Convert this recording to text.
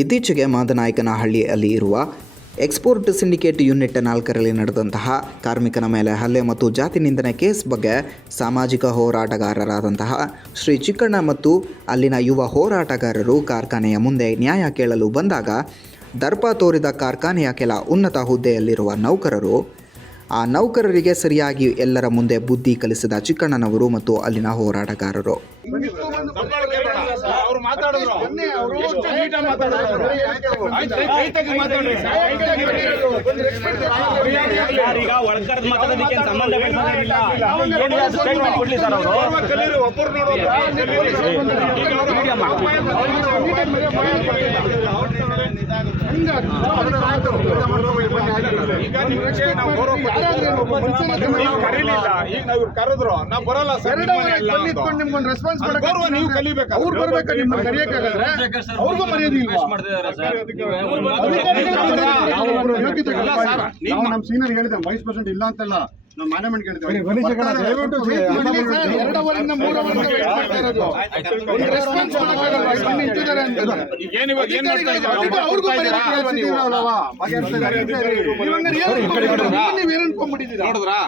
ಇತ್ತೀಚೆಗೆ ಮಾದನಾಯಕನಹಳ್ಳಿಯಲ್ಲಿ ಇರುವ export syndicate unit 4ರಲ್ಲಿ ನಡೆದಂತಹ ಕಾರ್ಮಿಕನ ಮೇಲೆ ಹಲ್ಲೆ ಮತ್ತು ಜಾತಿ ನಿಂದನೆ ಕೇಸ್ ಬಗ್ಗೆ ಸಾಮಾಜಿಕ ಹೋರಾಟಗಾರರಾದಂತಹ ಶ್ರೀ ಚಿಕ್ಕಣ್ಣ ಮತ್ತು ಅಲ್ಲಿನ ಯುವ ಹೋರಾಟಗಾರರು ಕಾರ್ಖಾನೆಯ ಮುಂದೆ ನ್ಯಾಯ ಕೇಳಲು ಬಂದಾಗ ದರ್ಪ ತೋರಿದ ಕಾರ್ಖಾನೆಯ ಕೆಲ ಉನ್ನತ ಹುದ್ದೆಯಲ್ಲಿರುವ ನೌಕರರು ಆ ನೌಕರರಿಗೆ ಸರಿಯಾಗಿ ಎಲ್ಲರ ಮುಂದೆ ಬುದ್ಧಿ ಕಲಿಸಿದ ಚಿಕ್ಕಣ್ಣನವರು ಮತ್ತು ಅಲ್ಲಿನ ಹೋರಾಟಗಾರರು ನೀವು ಕಲಿಬೇಕು, ಅವ್ರು ಬರ್ಬೇಕು, ನಿಮ್ಮನ್ನ ಕರೆಯಕ್ಕಾಗದ್ರೆ ಅವ್ರಿಗೂ ಮರ್ಯಾದೆ ಇಲ್ವಾ? ನಾವು ನಮ್ಮ ಸೀನಿಯರ್ ಹೇಳಿದೆ ವೈಸ್ ಪ್ರೆಸಿಡೆಂಟ್ ಇಲ್ಲ ಅಂತಲ್ಲ, ನಾವು ಮ್ಯಾನೇಜ್ಮೆಂಟ್ ಹೇಳಿದ್ದೇವೆ. 2 ಅವರಿಂದ 3 ಅವರಿಂದ ವೇಟ್ ಮಾಡ್ತಾ ಇರೋದು. ಒಂದು ರೆಸ್ಪಾನ್ಸ್ ಮಾಡಕ್ಕಾಗಲ್ಲ, ಇಲ್ಲಿ ನಿಂತಿದ್ದಾರೆ ಅಂತ. ಅವ್ರಿಗೂ ಮರ್ಯಾದೆ ಇಲ್ವಾ ನೀವು? ನೀವೇನ್ ಅನ್ಕೊಂಡ್ಬಿಟ್ಟಿದ್ದೀರಾ?